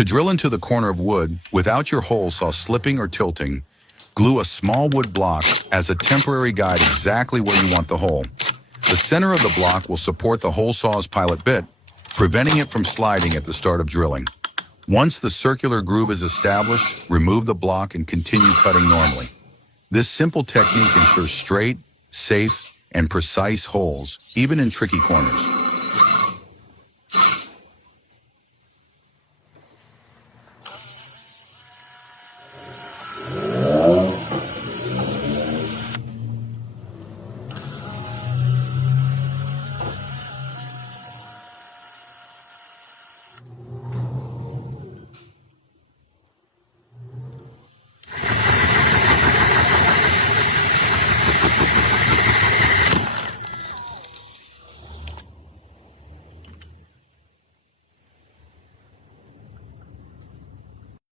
To drill into the corner of wood without your hole saw slipping or tilting, glue a small wood block as a temporary guide exactly where you want the hole. The center of the block will support the hole saw's pilot bit, preventing it from sliding at the start of drilling. Once the circular groove is established, remove the block and continue cutting normally. This simple technique ensures straight, safe, and precise holes, even in tricky corners.